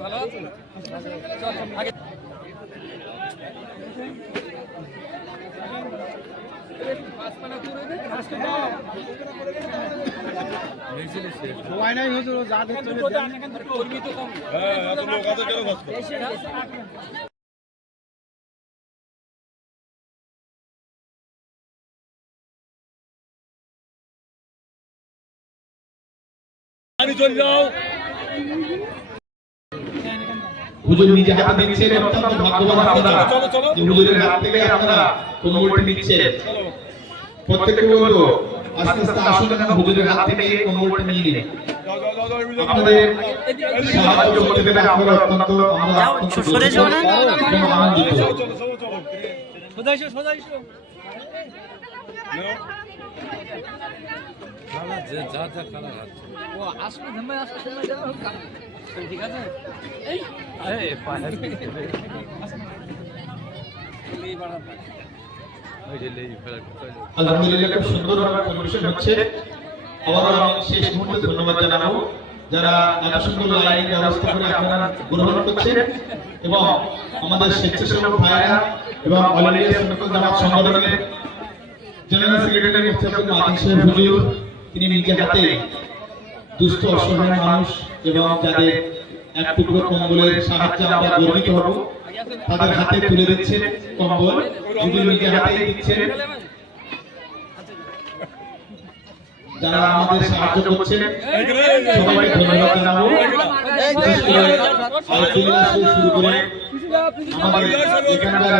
ভালো আছো চল আগে সময় নাই হুজুর ও যা দেখতে কর্মী তো কম এত লোক আছে কেন কষ্ট পানি চলে যাও হুজুর নিজে হাতে দিচ্ছেন অত্যন্ত ভাগ্যবান আপনারা চলো, চলো। যে হুজুরের হাত থেকে আপনারা কম্বলটি নিচ্ছেন প্রত্যেককে বলব আস্তে আস্তে আসুন না হুজুরের হাত থেকে কম্বলটা নিয়ে নিন যাও যাও যাও যাও যাও। আপনাদের সাহায্য করতে পেরে আপনারা অত্যন্ত আমরা অত্যন্ত গর্বিত এবং আনন্দিত সোজা এসো সোজা এসো ঠিক আছে এই এই এই বাড়া আলহামদুলিল্লাহ, খুব সুন্দরভাবে হচ্ছে। আবারও আমি শেষ মুহূর্তে ধন্যবাদ জানাব যারা এত সুন্দর লাইন ব্যবস্থা করে আপনারা গ্রহণ করছেন এবং আমাদের স্বেচ্ছাসেবক ভাইরা এবং অল ইন্ডিয়া সংগঠনের জেনারেল সেক্রেটারি সাহেব হুজুর, তিনি নিজে হাতে দুস্থ, অসহায় মানুষ এবং যাদের এক টুকরো কম্বলের সাহায্যে আমরা গর্বিত হব। তাদের হাতে তুলে দিচ্ছেন কম্বল। দুজন নিজে হাতেই দিচ্ছেন। যারা আমাদের সাহায্য করছেন সবাইকে ধন্যবাদ জানাব। শুরু করে আমাদের এখানকার